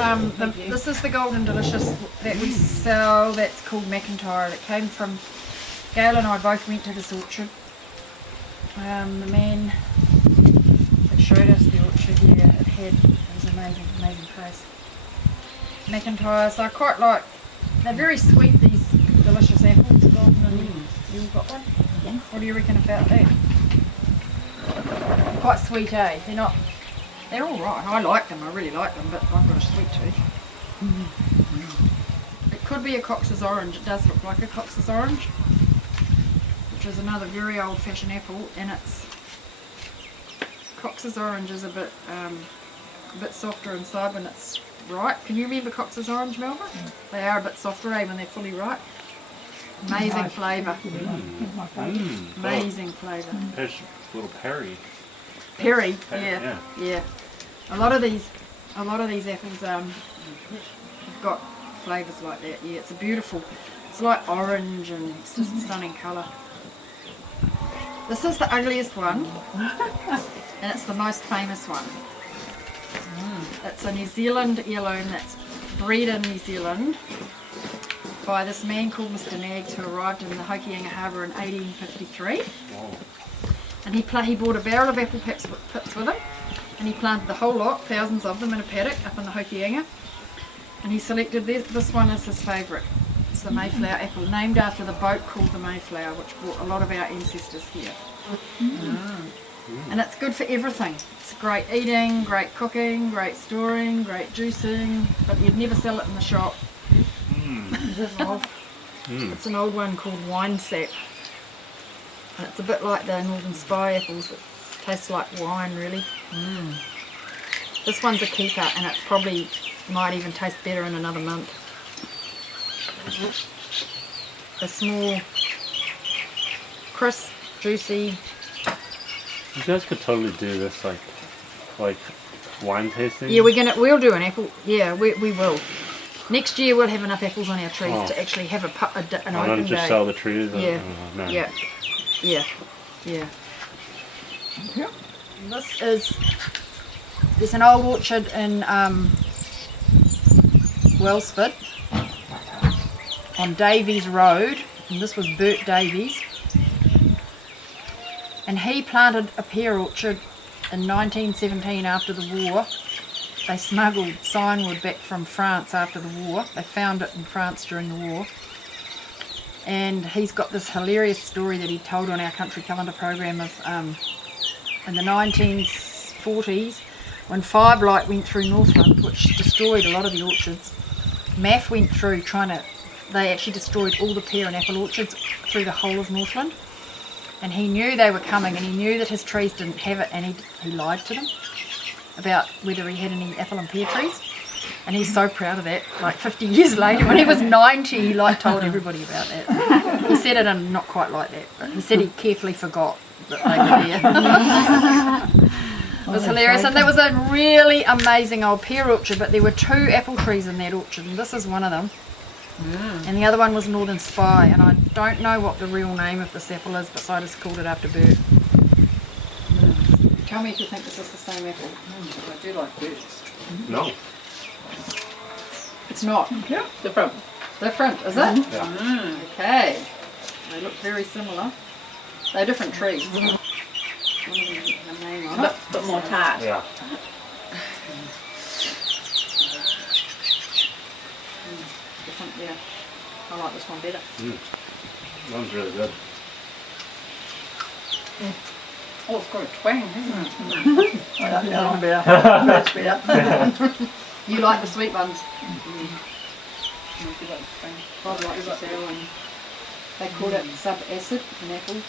this is the Golden Delicious that we sell. That's called McIntyre. It came from Gail and I both went to this orchard. The man that showed us the orchard here, it was an amazing place. McIntyres, I quite like. They're very sweet. These delicious apples, Golden. And you got one? Yeah. What do you reckon about that? Quite sweet, eh? They're not. They're all right. I like them. I really like them, but I've got a sweet tooth. It could be a Cox's orange. It does look like a Cox's orange, which is another very old-fashioned apple, and it's Cox's orange is a bit softer inside when it's ripe. Can you remember Cox's orange, Melba? They are a bit softer, eh, when they're fully ripe. Amazing flavour. Amazing flavour. There's a little Perry. Perry, yeah. A lot of these apples have got flavours like that. Yeah, it's a beautiful. It's like orange and it's just a stunning colour. This is the ugliest one, and it's the most famous one. It's a New Zealand heirloom that's bred in New Zealand by this man called Mr. Naggs, who arrived in the Hokianga Harbour in 1853. Wow. And he bought a barrel of apple pips with him, and he planted the whole lot, thousands of them, in a paddock up in the Hokianga. And he selected this one as his favourite. It's the Mayflower apple, named after the boat called the Mayflower, which brought a lot of our ancestors here. And it's good for everything. It's great eating, great cooking, great storing, great juicing, but you'd never sell it in the shop. It's an old one called wine sap. And it's a bit like the Northern Spy apples. It tastes like wine, really. This one's a keeper, and it probably might even taste better in another month. A small, crisp, juicy. You guys could totally do this like wine tasting. Yeah, we'll do an apple. Yeah, we will. Next year we'll have enough apples on our trees to actually have an open not just day. sell the trees. Yeah. No. Yeah. There's an old orchard in Wellsford on Davies Road, and this was Bert Davies, and he planted a pear orchard in 1917 after the war. They smuggled signwood back from France after the war. They found it in France during the war. And he's got this hilarious story that he told on our country calendar program of in the 1940s, when Fire Blight went through Northland, which destroyed a lot of the orchards. MAF went through they actually destroyed all the pear and apple orchards through the whole of Northland. And he knew they were coming, and he knew that his trees didn't have it, and he lied to them about whether he had any apple and pear trees. And he's so proud of that. Like 50 years later, when he was 90, he told everybody about that. He said it and not quite like that, but he said he carefully forgot that they were there. It was hilarious, and there was a really amazing old pear orchard, but there were 2 apple trees in that orchard, and this is one of them. And the other one was Northern Spy, and I don't know what the real name of this apple is, but so I just called it after Bert. Tell me if you think this is the same apple. I do like Bert's. No. It's not. Yeah, different. Different, is it? Yeah. Okay. They look very similar. They're different trees. One of them has a name on it. But more tart. Yeah. Different, yeah. I like this one better. That one's really good. Oh, it's got a twang, hasn't it? I like the other one better. Bert's better. You like the sweet ones? I like the sour one. They call it sub-acid in apples.